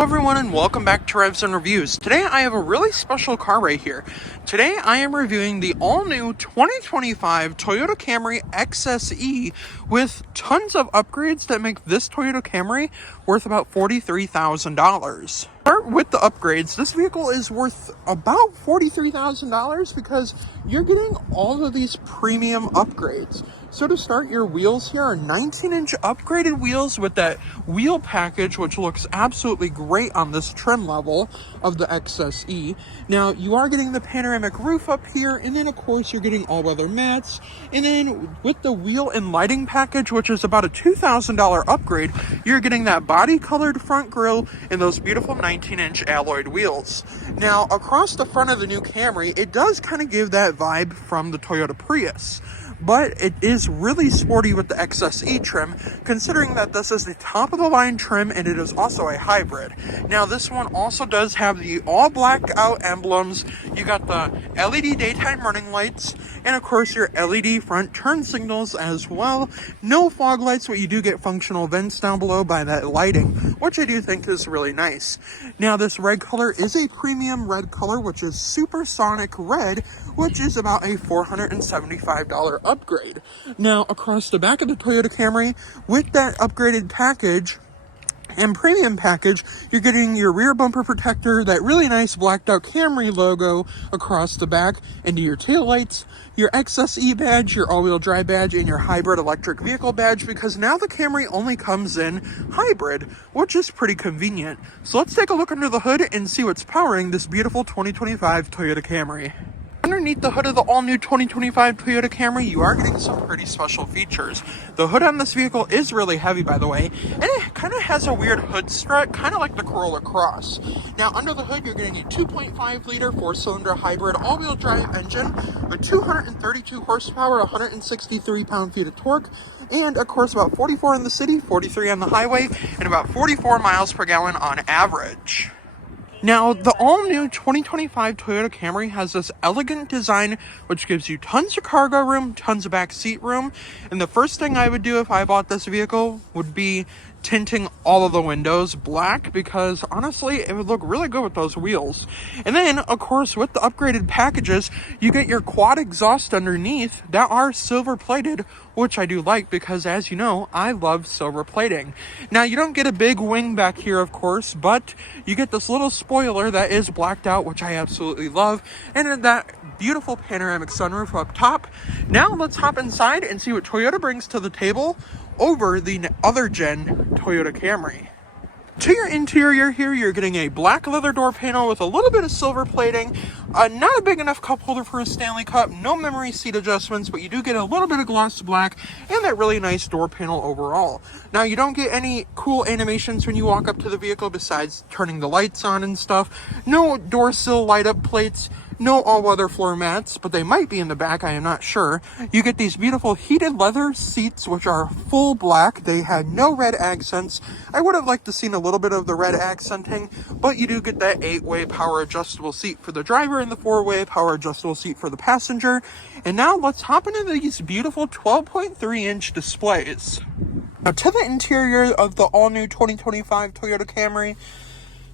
Hello everyone and welcome back to Revs and Reviews. Today I have a really special car right here. Today I am reviewing the all-new 2025 Toyota Camry XSE with tons of upgrades that make this Toyota Camry worth about $43,000. Start with the upgrades. This vehicle is worth about $43,000 because you're getting all of these premium upgrades. So to start, your wheels here are 19-inch upgraded wheels with that wheel package, which looks absolutely great on this trim level of the XSE. Now, you are getting the panoramic roof up here, and then, of course, you're getting all-weather mats. And then with the wheel and lighting package, which is about a $2,000 upgrade, you're getting that body-colored front grille and those beautiful 19-inch alloyed wheels. Now, across the front of the new Camry, it does kind of give that vibe from the Toyota Prius. But it is really sporty with the XSE trim, considering that this is the top of the line trim and it is also a hybrid. Now this one also does have the all blackout emblems. You got the LED daytime running lights and of course your LED front turn signals as well. No fog lights, but you do get functional vents down below by that lighting, which I do think is really nice. Now this red color is a premium red color, which is supersonic red, which is about a $475 upgrade. Now, across the back of the Toyota Camry, with that upgraded package and premium package, you're getting your rear bumper protector, that really nice blacked out Camry logo across the back into your taillights, your XSE badge, your all-wheel drive badge, and your hybrid electric vehicle badge, because now the Camry only comes in hybrid, which is pretty convenient. So let's take a look under the hood and see what's powering this beautiful 2025 Toyota Camry. Underneath the hood of the all-new 2025 Toyota Camry, you are getting some pretty special features. The hood on this vehicle is really heavy, by the way, and it kind of has a weird hood strut, kind of like the Corolla Cross. Now, under the hood, you're getting a 2.5-liter four-cylinder hybrid all-wheel drive engine with 232 horsepower, 163 pound-feet of torque, and, of course, about 44 in the city, 43 on the highway, and about 44 miles per gallon on average. Now, the all-new 2025 Toyota Camry has this elegant design which gives you tons of cargo room, tons of back seat room, and the first thing I would do if I bought this vehicle would be tinting all of the windows black, because honestly it would look really good with those wheels. And then of course with the upgraded packages, you get your quad exhaust underneath that are silver plated, which I do like because, as you know, I love silver plating. Now you don't get a big wing back here, of course, but you get this little spoiler that is blacked out, which I absolutely love, and then that beautiful panoramic sunroof up top. Now let's hop inside and see what Toyota brings to the table over the other gen Toyota Camry. To your interior here, you're getting a black leather door panel with a little bit of silver plating, not a big enough cup holder for a Stanley Cup, no memory seat adjustments, but you do get a little bit of gloss black and that really nice door panel overall. Now, you don't get any cool animations when you walk up to the vehicle besides turning the lights on and stuff. No door sill light up plates. No all-weather floor mats, but they might be in the back, I am not sure. You get these beautiful heated leather seats, which are full black. They had no red accents. I would have liked to seen a little bit of the red accenting, but you do get that 8-way power adjustable seat for the driver and the 4-way power adjustable seat for the passenger. And now let's hop into these beautiful 12.3-inch displays. Now, to the interior of the all-new 2025 Toyota Camry,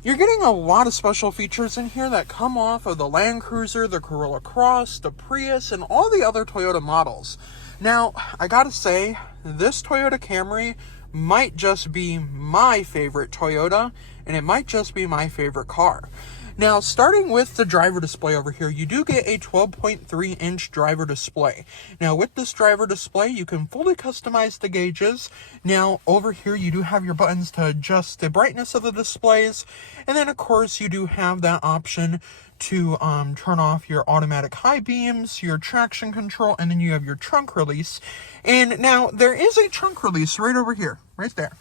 you're getting a lot of special features in here that come off of the Land Cruiser, the Corolla Cross, the Prius, and all the other Toyota models. Now, I gotta say, this Toyota Camry might just be my favorite Toyota, and it might just be my favorite car. Now, starting with the driver display over here, you do get a 12.3-inch driver display. Now, with this driver display, you can fully customize the gauges. Now, over here, you do have your buttons to adjust the brightness of the displays. And then, of course, you do have that option to turn off your automatic high beams, your traction control, and then you have your trunk release. And now, there is a trunk release right over here, right there.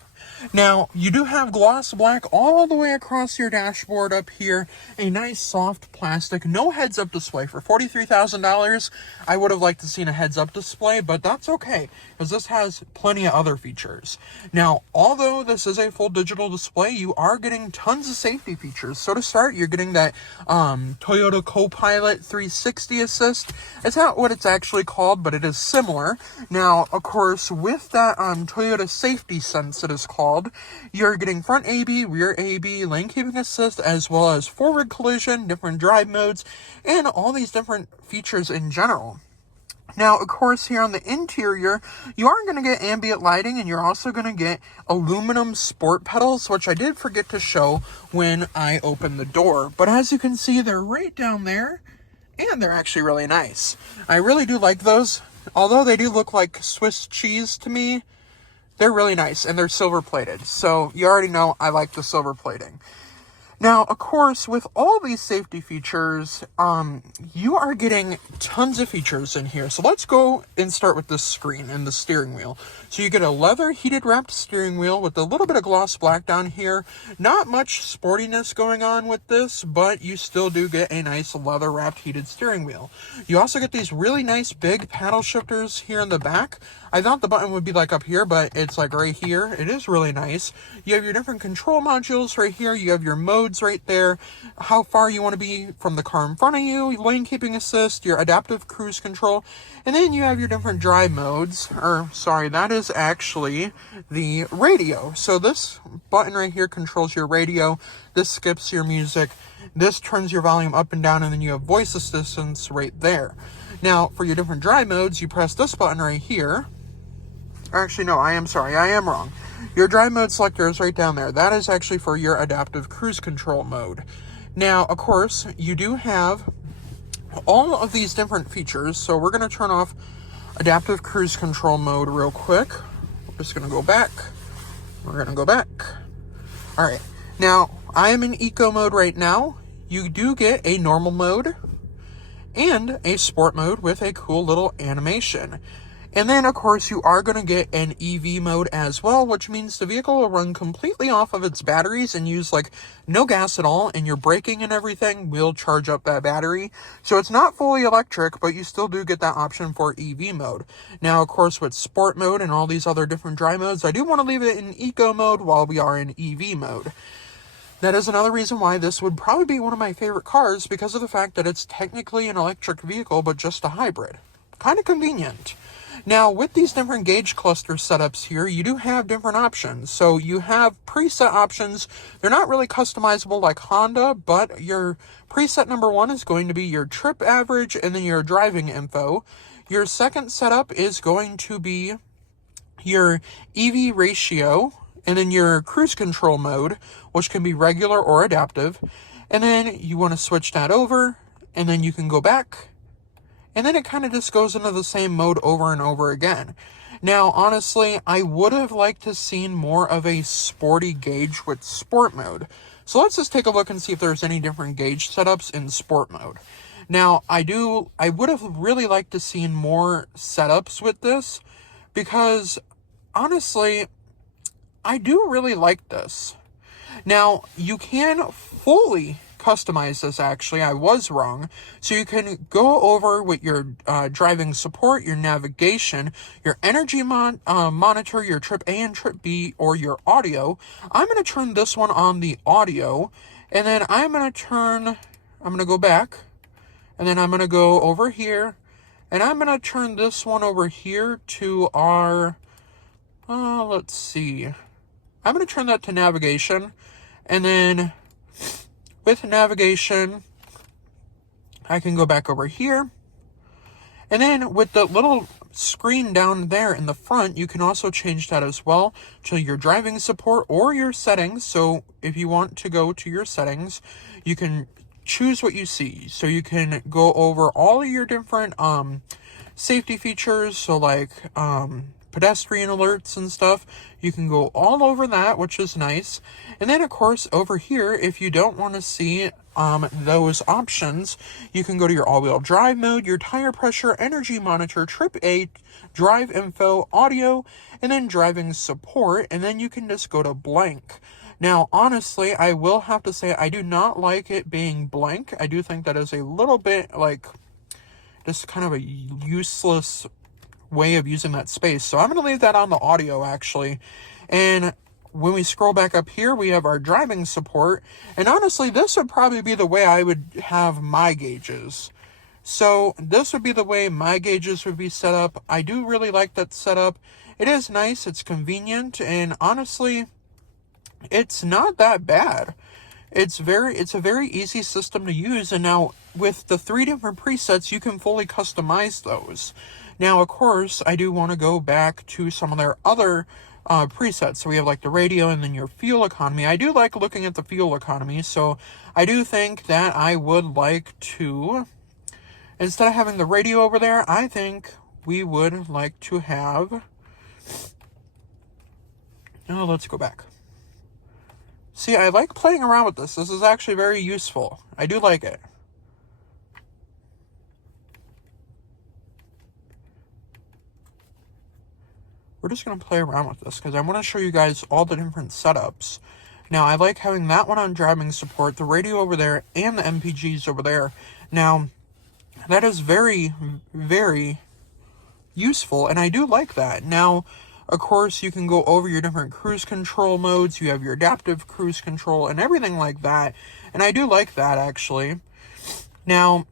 Now, you do have gloss black all the way across your dashboard up here, a nice soft plastic, no heads-up display. For $43,000, I would have liked to seen a heads-up display, but that's okay, because this has plenty of other features. Now, although this is a full digital display, you are getting tons of safety features. So to start, you're getting that Toyota Copilot 360 Assist. It's not what it's actually called, but it is similar. Now, of course, with that Toyota Safety Sense, it is called. You're getting front AB, rear AB, lane keeping assist, as well as forward collision, different drive modes, and all these different features in general. Now, of course, here on the interior, you are going to get ambient lighting, and you're also going to get aluminum sport pedals, which I did forget to show when I opened the door. But as you can see, they're right down there, and they're actually really nice. I really do like those. Although they do look like Swiss cheese to me, they're really nice, and they're silver plated. So you already know I like the silver plating. Now, of course, with all these safety features, you are getting tons of features in here. So let's go and start with the screen and the steering wheel. So you get a leather heated wrapped steering wheel with a little bit of gloss black down here. Not much sportiness going on with this, but you still do get a nice leather wrapped heated steering wheel. You also get these really nice big paddle shifters here in the back. I thought the button would be like up here, but it's like right here. It is really nice. You have your different control modules right here. You have your modes right there, how far you want to be from the car in front of you, lane keeping assist, your adaptive cruise control, and then you have your different drive modes. That is actually the radio. So this button right here controls your radio. This skips your music. This turns your volume up and down, and then you have voice assistance right there. Now, for your different drive modes, you press this button right here. Actually, no, I am wrong. Your drive mode selector is right down there. That is actually for your adaptive cruise control mode. Now, of course, you do have all of these different features. So we're going to turn off adaptive cruise control mode real quick. We're just going to go back. We're going to go back. All right. Now, I am in eco mode right now. You do get a normal mode and a sport mode with a cool little animation. And then, of course, you are going to get an EV mode as well, which means the vehicle will run completely off of its batteries and use, like, no gas at all, and your braking and everything will charge up that battery. So it's not fully electric, but you still do get that option for EV mode. Now, of course, with sport mode and all these other different drive modes, I do want to leave it in eco mode while we are in EV mode. That is another reason why this would probably be one of my favorite cars, because of the fact that it's technically an electric vehicle, but just a hybrid. Kind of convenient. Now, with these different gauge cluster setups here, you do have different options. So you have preset options. They're not really customizable like Honda, but your preset number 1 is going to be your trip average and then your driving info. Your second setup is going to be your EV ratio, and then your cruise control mode, which can be regular or adaptive. And then you want to switch that over, and then you can go back. And then it kind of just goes into the same mode over and over again. Now, honestly, I would have liked to seen more of a sporty gauge with sport mode. So let's just take a look and see if there's any different gauge setups in sport mode. Now, I would have really liked to seen more setups with this, because honestly, I do really like this. Now, you can fully customize this, actually. I was wrong. So you can go over with your driving support, your navigation, your energy monitor, your trip A and trip B, or your audio. I'm going to turn this one on the audio, and then I'm going to go back, and then I'm going to go over here, and I'm going to turn this one over here to our, let's see. I'm going to turn that to navigation, and then with navigation, I can go back over here. And then with the little screen down there in the front, you can also change that as well to your driving support or your settings. So if you want to go to your settings, you can choose what you see. So you can go over all of your different safety features. So like pedestrian alerts and stuff. You can go all over that, which is nice. And then, of course, over here, if you don't want to see those options, you can go to your all-wheel drive mode, your tire pressure, energy monitor, trip A, drive info, audio, and then driving support, and then you can just go to blank. Now, honestly, I will have to say I do not like it being blank. I do think that is a little bit, like, just kind of a useless way of using that space. So I'm going to leave that on the audio, actually. And when we scroll back up here, we have our driving support. And honestly, this would probably be the way I would have my gauges. So this would be the way my gauges would be set up. I do really like that setup. it is nice, it's convenient, and honestly, it's not that bad. It's a very easy system to use, and now with the 3 different presets, you can fully customize those. Now, of course, I do want to go back to some of their other presets. So we have like the radio and then your fuel economy. I do like looking at the fuel economy, so I do think that I would like to, instead of having the radio over there, I think we would like to have, oh, let's go back. See, I like playing around with this. This is actually very useful. I do like it. We're just going to play around with this because I want to show you guys all the different setups. Now, I like having that one on driving support, the radio over there, and the MPGs over there. Now, that is very, very useful, and I do like that. Now, of course, you can go over your different cruise control modes. You have your adaptive cruise control and everything like that. And I do like that, actually. Now,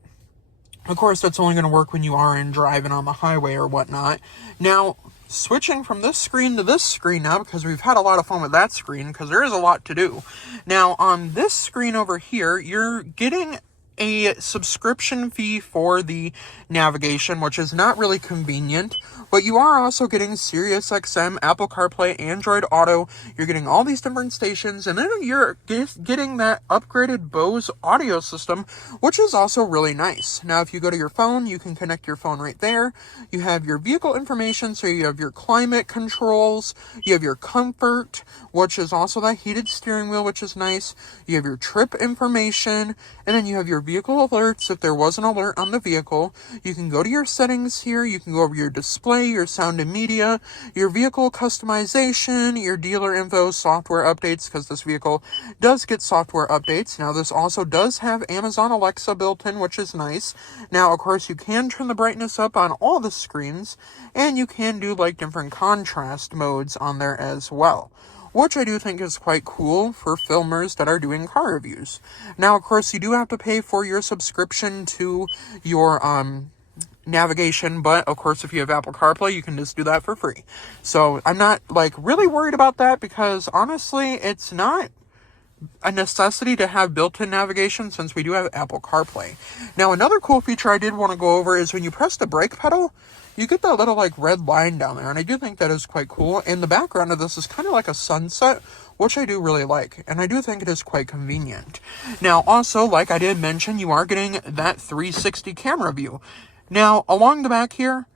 of course, that's only going to work when you are in driving on the highway or whatnot. Now, switching from this screen to this screen now, because we've had a lot of fun with that screen, because there is a lot to do. Now, on this screen over here, you're getting a subscription fee for the navigation, which is not really convenient, but you are also getting Sirius XM, Apple CarPlay, Android Auto. You're getting all these different stations, and then you're getting that upgraded Bose audio system, which is also really nice. Now, if you go to your phone, you can connect your phone right there. You have your vehicle information, so you have your climate controls, you have your comfort, which is also that heated steering wheel, which is nice. You have your trip information, and then you have your vehicle alerts. If there was an alert on the vehicle, you can go to your settings here. You can go over your display, your sound and media, your vehicle customization, your dealer info, software updates, because this vehicle does get software updates. Now, this also does have Amazon Alexa built in, which is nice. Now, of course, you can turn the brightness up on all the screens, and you can do like different contrast modes on there as well, which I do think is quite cool for filmers that are doing car reviews. Now, of course, you do have to pay for your subscription to your navigation, but of course, if you have Apple CarPlay, you can just do that for free. So I'm not like really worried about that, because honestly, it's not a necessity to have built-in navigation since we do have Apple CarPlay. Now, another cool feature I did want to go over is when you press the brake pedal, you get that little like red line down there, and I do think that is quite cool. And the background of this is kind of like a sunset, which I do really like, and I do think it is quite convenient. Now, also, like I did mention, you are getting that 360 camera view. Now, along the back here,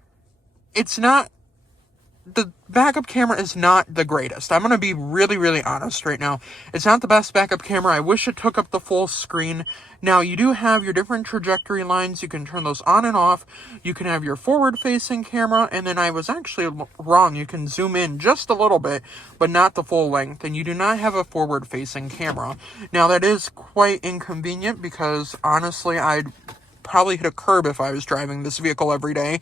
the backup camera is not the greatest. I'm going to be really, really honest right now. It's not the best backup camera. I wish it took up the full screen. Now, you do have your different trajectory lines. You can turn those on and off. You can have your forward-facing camera, and then I was actually wrong. You can zoom in just a little bit, but not the full length, and you do not have a forward-facing camera. Now, that is quite inconvenient because, honestly, I'd probably hit a curb if I was driving this vehicle every day.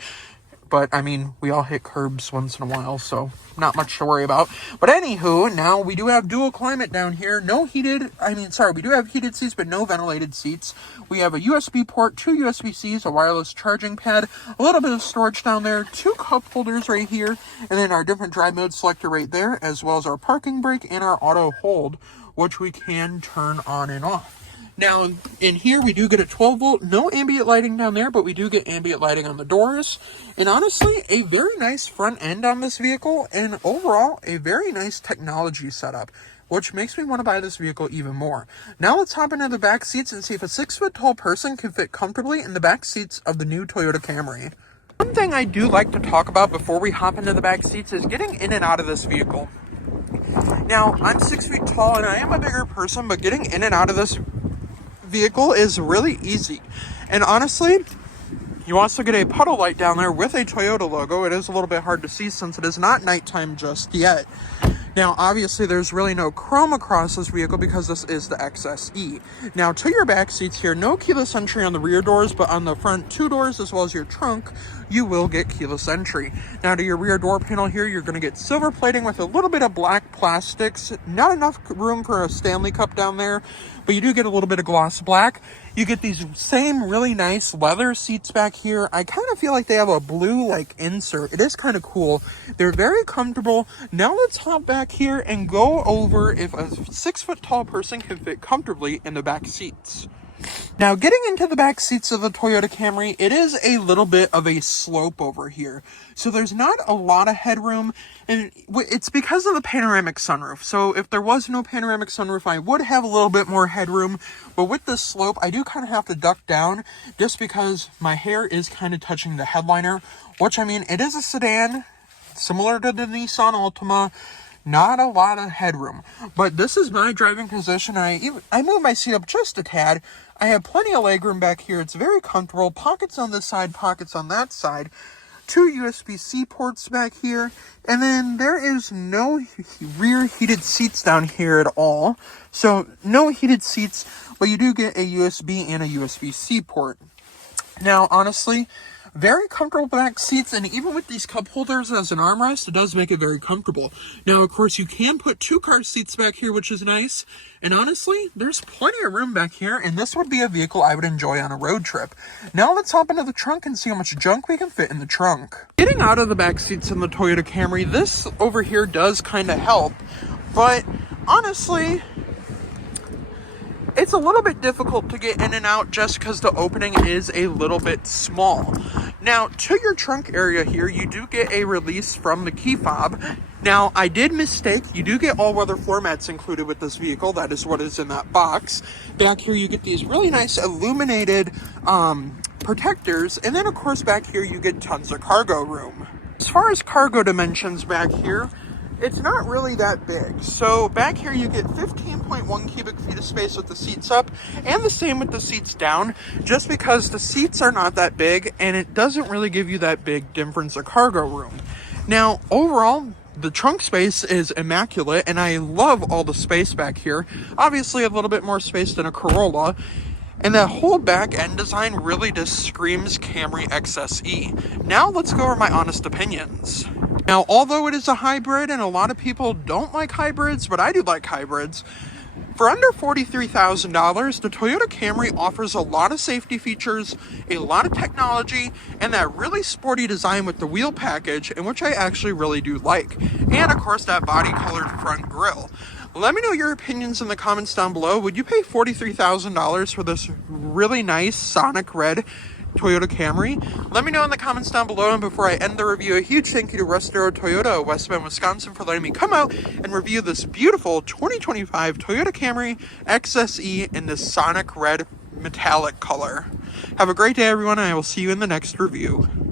But, I mean, we all hit curbs once in a while, so not much to worry about. But anywho, now we do have dual climate down here. We do have heated seats, but no ventilated seats. We have a USB port, 2 USB-Cs, a wireless charging pad, a little bit of storage down there, 2 cup holders right here, and then our different drive mode selector right there, as well as our parking brake and our auto hold, which we can turn on and off. Now, in here, we do get a 12-volt, no ambient lighting down there, but we do get ambient lighting on the doors. And honestly, a very nice front end on this vehicle, and overall, a very nice technology setup, which makes me want to buy this vehicle even more. Now, let's hop into the back seats and see if a 6-foot-tall person can fit comfortably in the back seats of the new Toyota Camry. One thing I do like to talk about before we hop into the back seats is getting in and out of this vehicle. Now, I'm 6 feet tall, and I am a bigger person, but getting in and out of this vehicle is really easy. And honestly, you also get a puddle light down there with a Toyota logo. It is a little bit hard to see since it is not nighttime just yet. Now, obviously, there's really no chrome across this vehicle because this is the XSE. Now, to your back seats here, no keyless entry on the rear doors, but on the front 2 doors as well as your trunk, you will get keyless entry. Now to your rear door panel here, you're going to get silver plating with a little bit of black plastics. Not enough room for a Stanley Cup down there, but you do get a little bit of gloss black. You get these same really nice leather seats back here. I kind of feel like they have a blue like insert. It is kind of cool. They're very comfortable. Now let's hop back here and go over if a 6 foot tall person can fit comfortably in the back seats. Now, getting into the back seats of the Toyota Camry, it is a little bit of a slope over here. So there's not a lot of headroom, and it's because of the panoramic sunroof. So if there was no panoramic sunroof, I would have a little bit more headroom. But with this slope, I do kind of have to duck down just because my hair is kind of touching the headliner, which, I mean, it is a sedan, similar to the Nissan Altima. Not a lot of headroom, but this is my driving position. I move my seat up just a tad. I have plenty of legroom back here. It's very comfortable. Pockets on this side, pockets on that side. 2 USB-C ports back here. And then there is no rear heated seats down here at all. So no heated seats, but you do get a USB and a USB-C port. Now, honestly, very comfortable back seats, and even with these cup holders as an armrest, it does make it very comfortable. Now, of course, you can put 2 car seats back here, which is nice. And honestly, there's plenty of room back here, and this would be a vehicle I would enjoy on a road trip. Now, let's hop into the trunk and see how much junk we can fit in the trunk. Getting out of the back seats in the Toyota Camry, this over here does kind of help, but honestly, it's a little bit difficult to get in and out just because the opening is a little bit small. Now, to your trunk area here, you do get a release from the key fob. Now, I did mistake. You do get all-weather floor mats included with this vehicle. That is what is in that box. Back here, you get these really nice illuminated protectors. And then, of course, back here, you get tons of cargo room. As far as cargo dimensions back here, it's not really that big. So back here you get 15.1 cubic feet of space with the seats up, and the same with the seats down, just because the seats are not that big and it doesn't really give you that big difference of cargo room. Now, overall, the trunk space is immaculate, and I love all the space back here. Obviously a little bit more space than a Corolla. And that whole back end design really just screams Camry XSE. Now let's go over my honest opinions. Now, although it is a hybrid and a lot of people don't like hybrids, but I do like hybrids, for under $43,000, the Toyota Camry offers a lot of safety features, a lot of technology, and that really sporty design with the wheel package, in which I actually really do like. And of course, that body-colored front grille. Let me know your opinions in the comments down below. Would you pay $43,000 for this really nice Sonic Red Toyota Camry? Let me know in the comments down below. And before I end the review, a huge thank you to Russ Darrow Toyota of West Bend, Wisconsin for letting me come out and review this beautiful 2025 Toyota Camry XSE in this Sonic Red metallic color. Have a great day, everyone, and I will see you in the next review.